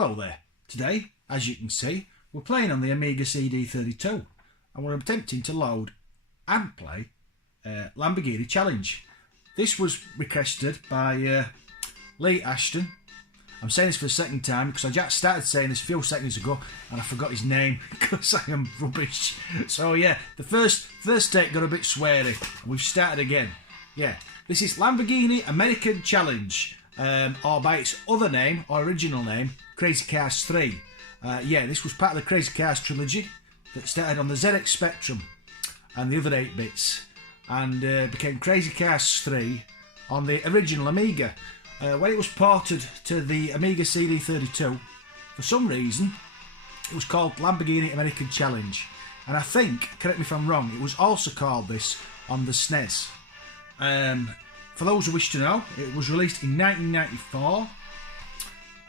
Hello there. Today, as you can see, we're playing on the Amiga CD32 and we're attempting to load and play Lamborghini Challenge. This was requested by Leigh Ashton. I'm saying this for the second time because I just started saying this a few seconds ago and I forgot his name because I am rubbish. So yeah, the first take got a bit sweary. We've started again. Yeah, this is Lamborghini American Challenge, or by its other name, or original name, Crazy Cars 3. Yeah, this was part of the Crazy Cars trilogy that started on the ZX Spectrum and the other 8-bits and became Crazy Cars 3 on the original Amiga. When it was ported to the Amiga CD32, for some reason, it was called Lamborghini American Challenge. And I think, correct me if I'm wrong, it was also called this on the SNES. For those who wish to know, it was released in 1994.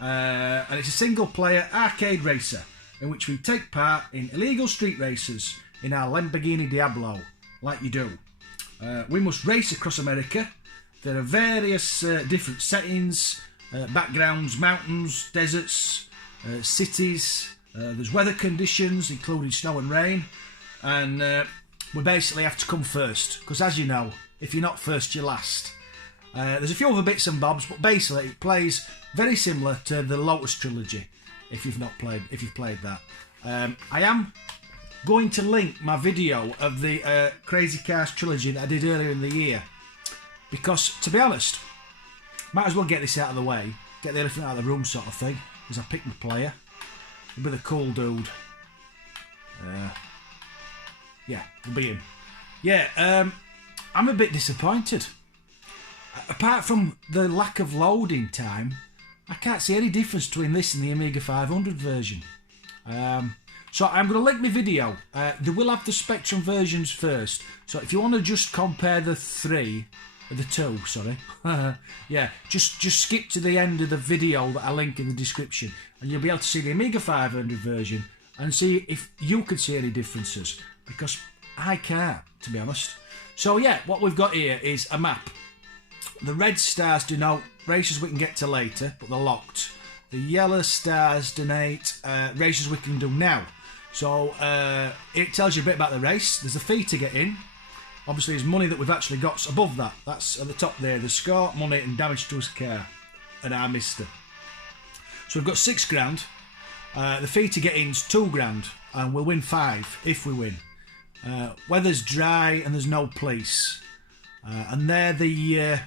And it's a single-player arcade racer in which we take part in illegal street races in our Lamborghini Diablo, like you do. We must race across America. There are various different settings, backgrounds, mountains, deserts, cities. There's weather conditions, including snow and rain. And we basically have to come first, because as you know, if you're not first, you're last. There's a few other bits and bobs, but basically it plays very similar to the Lotus trilogy. If you've played that, I am going to link my video of the Crazy Cars trilogy that I did earlier in the year, because to be honest, might as well get this out of the way, get the elephant out of the room, sort of thing. Because I picked my player, he'll be the cool dude. Yeah, we'll be him. Yeah, I'm a bit disappointed. Apart from the lack of loading time, I can't see any difference between this and the Amiga 500 version. So I'm going to link my video. They will have the Spectrum versions first. So if you want to just compare the two, yeah, just skip to the end of the video that I link in the description, and you'll be able to see the Amiga 500 version and see if you can see any differences, because I can't, to be honest. So yeah, what we've got here is a map. The red stars denote races we can get to later, but they're locked. The yellow stars denote races we can do now. So it tells you a bit about the race. There's a fee to get in. Obviously, there's money that we've actually got above that. That's at the top there. The score, money, and damage to his car. And our mister. So we've got £6 grand. The fee to get in is £2 grand, and we'll win 5 if we win. Weather's dry and there's no police. And they're the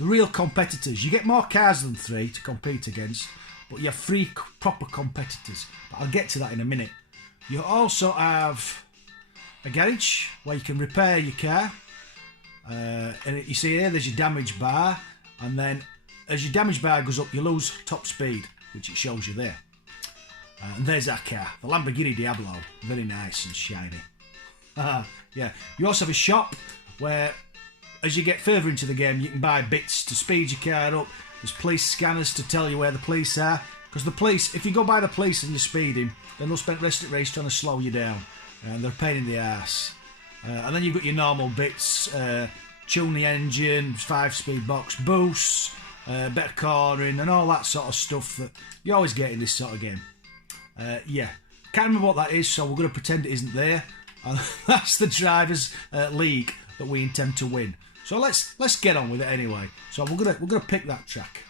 real competitors. You get more cars than 3 to compete against, but you have 3 proper competitors. But I'll get to that in a minute. You also have a garage where you can repair your car. And you see here, there's your damage bar. And then as your damage bar goes up, you lose top speed, which it shows you there. And there's our car, the Lamborghini Diablo. Very nice and shiny. Yeah. You also have a shop where, as you get further into the game, you can buy bits to speed your car up. There's police scanners to tell you where the police are. Because the police, if you go by the police and you're speeding, then they'll spend the rest of the race trying to slow you down. And they're a pain in the arse. And then you've got your normal bits, tune the engine, 5-speed box, boosts, better cornering, and all that sort of stuff that you always get in this sort of game. Yeah, can't remember what that is, so we're going to pretend it isn't there. And that's the Drivers' League that we intend to win. So let's get on with it anyway. So we're gonna pick that track.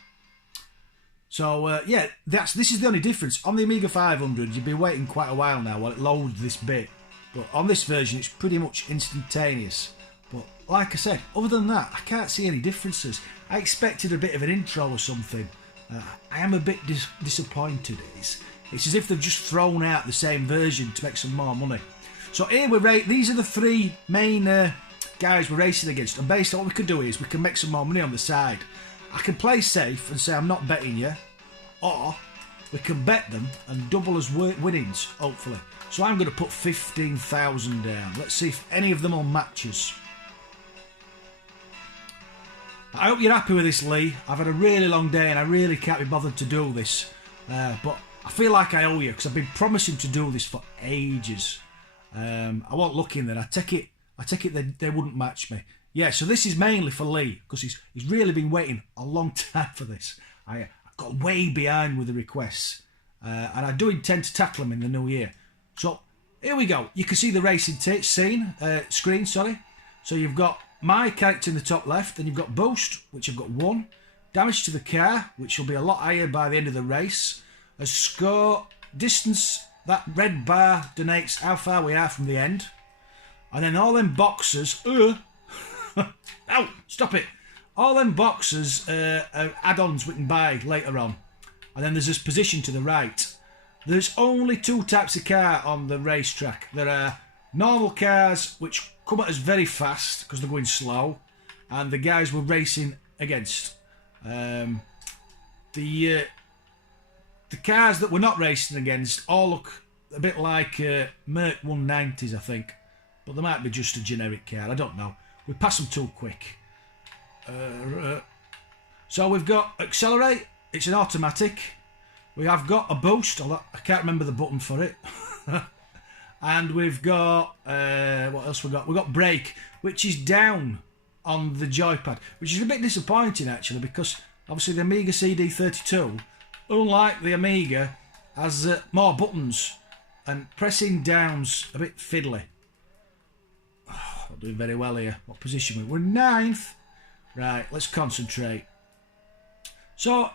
So yeah, this is the only difference. On the Amiga 500, you've been waiting quite a while now while it loads this bit. But on this version, it's pretty much instantaneous. But like I said, other than that, I can't see any differences. I expected a bit of an intro or something. I am a bit disappointed. It's as if they've just thrown out the same version to make some more money. So here these are the 3 main guys we're racing against, and based on what we can do is we can make some more money on the side. I can play safe and say I'm not betting you, or we can bet them and double as winnings, hopefully. So I'm going to put 15,000 down. Let's see if any of them will match us. I hope you're happy with this, Lee. I've had a really long day and I really can't be bothered to do this, but I feel like I owe you because I've been promising to do this for ages. I won't look in there. I take it they wouldn't match me. Yeah, so this is mainly for Lee because he's really been waiting a long time for this. I got way behind with the requests. and I do intend to tackle them in the new year. So here we go. You can see the racing screen, sorry. So you've got my character in the top left, then you've got boost, which I've got 1, damage to the car, which will be a lot higher by the end of the race, a score, distance, that red bar denotes how far we are from the end, and then all them boxes, ow, stop it, all them boxes are add-ons we can buy later on, and then there's this position to the right. There's only 2 types of car on the racetrack. There are normal cars, which come at us very fast because they're going slow, and the guys we're racing against. The cars that we're not racing against all look a bit like Merc 190s, I think, but they might be just a generic car, I don't know. We pass them too quick. So we've got accelerate, it's an automatic. We have got a boost, I can't remember the button for it. And we've got, what else we got? We've got brake, which is down on the joypad, which is a bit disappointing actually, because obviously the Amiga CD32, unlike the Amiga, has more buttons, and pressing down's a bit fiddly. Oh, not doing very well here. What position we're 9th. Right, let's concentrate. So,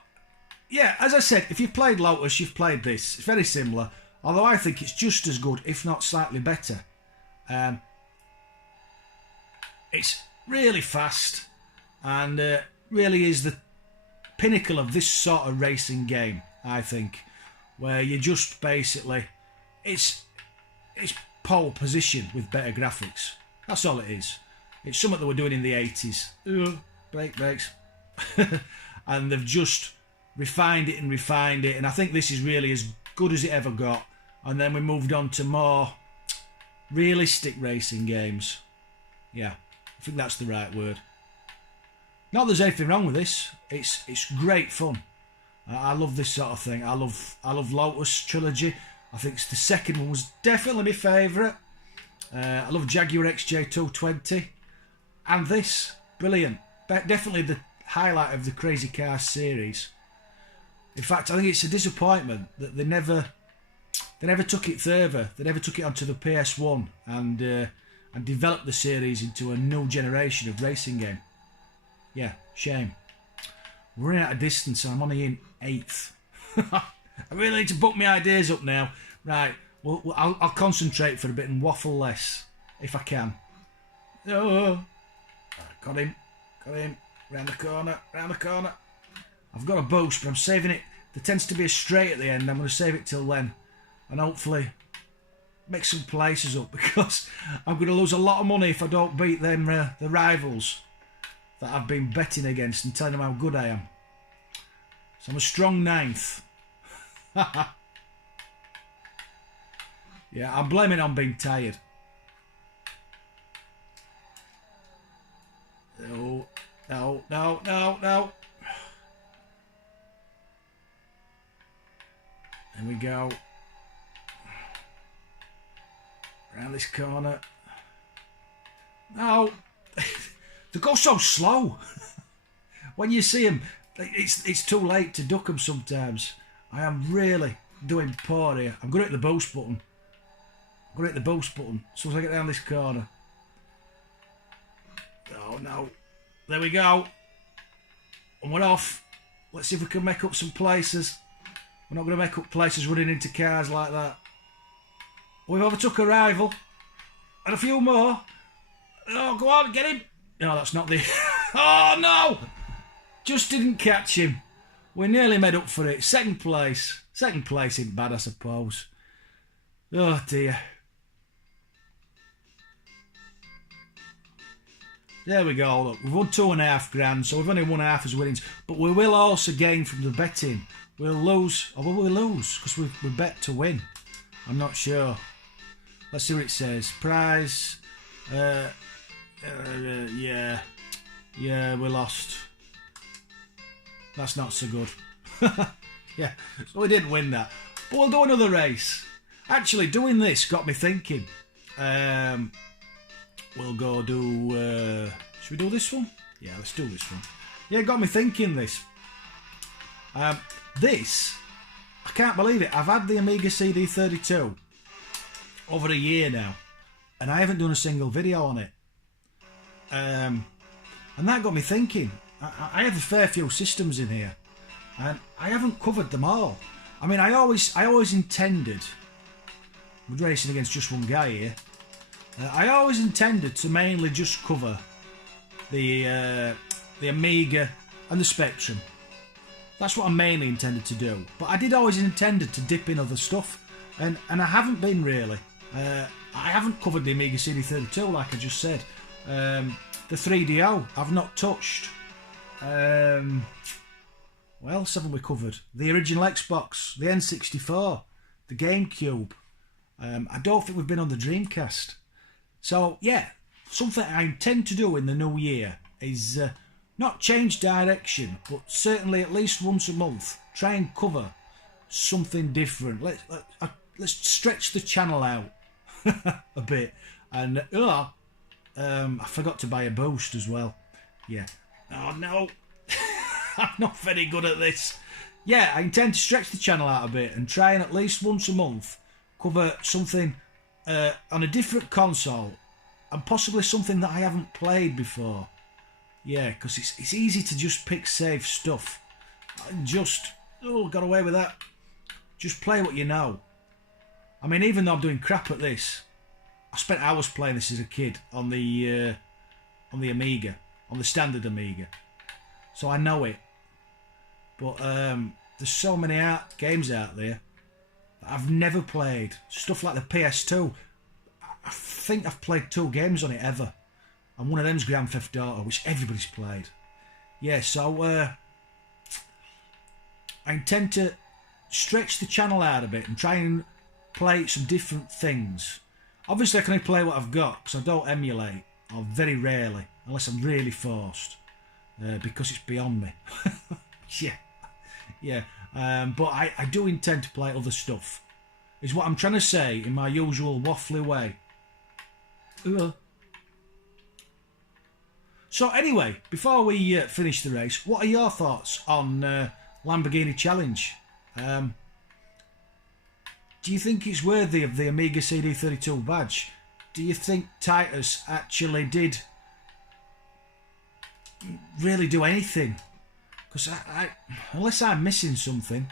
yeah, as I said, if you've played Lotus, you've played this. It's very similar, although I think it's just as good, if not slightly better. It's really fast, and really is the pinnacle of this sort of racing game, I think, where you just basically, it's pole position with better graphics. That's all it is. It's something that we're doing in the 80s. Brakes. And they've just refined it, and I think this is really as good as it ever got. And then we moved on to more realistic racing games. Yeah, I think that's the right word. Not that there's anything wrong with this. It's great fun. I love this sort of thing. I love Lotus Trilogy. I think the second one was definitely my favourite. I love Jaguar XJ220, and this brilliant. Definitely the highlight of the Crazy Cars series. In fact, I think it's a disappointment that they never took it further. They never took it onto the PS1 and developed the series into a new generation of racing game. Yeah, shame. We're running out of distance, and I'm only in 8th. I really need to book my ideas up now. Right, well, I'll concentrate for a bit and waffle less, if I can. Oh, got him, round the corner. I've got a boost, but I'm saving it. There tends to be a straight at the end. I'm going to save it till then, and hopefully make some places up, because I'm going to lose a lot of money if I don't beat them, the rivals that I've been betting against and telling them how good I am. So I'm a strong 9th. Yeah, I'm blaming it on being tired. No. There we go. Around this corner. No. They go so slow. When you see them, it's too late to duck them sometimes. I am really doing poor here. I'm going to hit the boost button. As soon as I get down this corner. Oh no. There we go. And we're off. Let's see if we can make up some places. We're not going to make up places running into cars like that. We've overtook a rival. And a few more. Oh, go on, get him. No, that's not the... Oh, no! Just didn't catch him. We nearly made up for it. Second place. Second place isn't bad, I suppose. Oh, dear. There we go. Look, we've won $2.5 grand, so we've only won half as winnings. But we will also gain from the betting. We'll lose. Or will we lose? Because we bet to win. I'm not sure. Let's see what it says. Prize. Yeah, we lost. That's not so good. Yeah, so we didn't win that. But we'll do another race. Actually, doing this got me thinking. We'll go do... should we do this one? Yeah, let's do this one. Yeah, it got me thinking this. This, I can't believe it. I've had the Amiga CD32 over a year now, and I haven't done a single video on it. And that got me thinking. I have a fair few systems in here, and I haven't covered them all. I mean, I always intended. We're racing against just one guy here. I always intended to mainly just cover the Amiga and the Spectrum. That's what I mainly intended to do. But I did always intended to dip in other stuff, and I haven't been really. I haven't covered the Amiga CD32 like I just said. The 3DO I've not touched. What else haven't we covered? The original Xbox, the N64, the GameCube. I don't think we've been on the Dreamcast. So yeah, something I intend to do in the new year is not change direction, but certainly at least once a month try and cover something different. Let's stretch the channel out a bit. And I forgot to buy a boost as well. Yeah. Oh no, I'm not very good at this. Yeah, I intend to stretch the channel out a bit and try and at least once a month cover something on a different console, and possibly something that I haven't played before. Yeah, because it's easy to just pick safe stuff and just got away with that. Just play what you know. I mean, even though I'm doing crap at this, I spent hours playing this as a kid on the Amiga, on the standard Amiga, so I know it. But there's so many games out there that I've never played. Stuff like the PS2. I think I've played 2 games on it ever, and one of them's Grand Theft Auto, which everybody's played. Yeah, so I intend to stretch the channel out a bit and try and play some different things. Obviously I can only play what I've got, because I don't emulate, or very rarely, unless I'm really forced, because it's beyond me. Yeah. But I do intend to play other stuff, is what I'm trying to say in my usual waffly way. So anyway, before we finish the race, what are your thoughts on Lamborghini Challenge? Do you think it's worthy of the Amiga CD32 badge? Do you think Titus actually did really do anything? Because unless I'm missing something,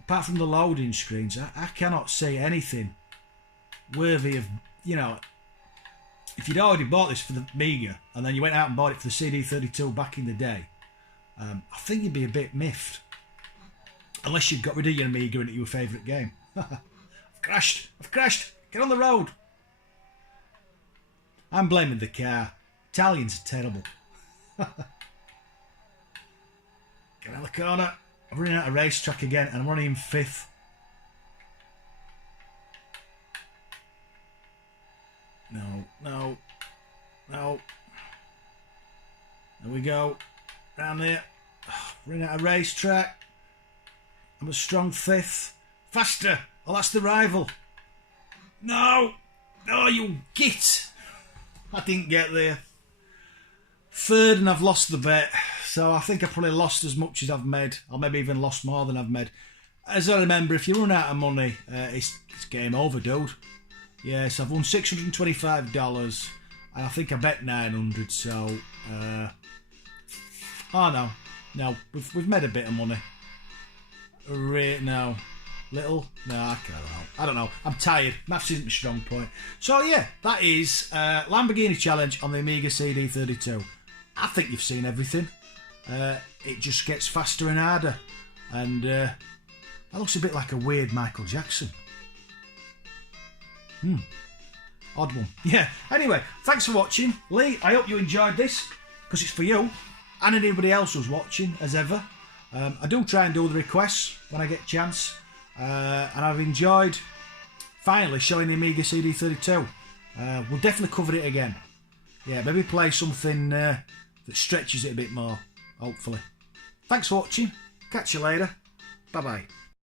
apart from the loading screens, I cannot see anything worthy of, you know, if you'd already bought this for the Amiga and then you went out and bought it for the CD32 back in the day, I think you'd be a bit miffed. Unless you've got rid of your Amiga and it's your favourite game. I've crashed! Get on the road! I'm blaming the car. Italians are terrible. Get out of the corner. I'm running out of racetrack again and I'm running in 5th. No. There we go. Round there. Running out of racetrack. I'm a strong 5th. Faster! Oh, that's the rival. No, you git. I didn't get there. 3rd, and I've lost the bet. So I think I probably lost as much as I've made, or maybe even lost more than I've made. As I remember, if you run out of money, it's game over, dude. Yes, I've won $625, and I think I bet 900. So, oh no, we've made a bit of money. No. Little? No, I don't know. I'm tired. Maths isn't my strong point. So yeah, that is Lamborghini Challenge on the Amiga CD32. I think you've seen everything. It just gets faster and harder. And that looks a bit like a weird Michael Jackson. Odd one. Yeah. Anyway, thanks for watching. Lee, I hope you enjoyed this, because it's for you and anybody else who's watching, as ever. I do try and do the requests when I get a chance. And I've enjoyed finally showing the Amiga CD32. We'll definitely cover it again. Yeah, maybe play something that stretches it a bit more, hopefully. Thanks for watching. Catch you later. Bye bye.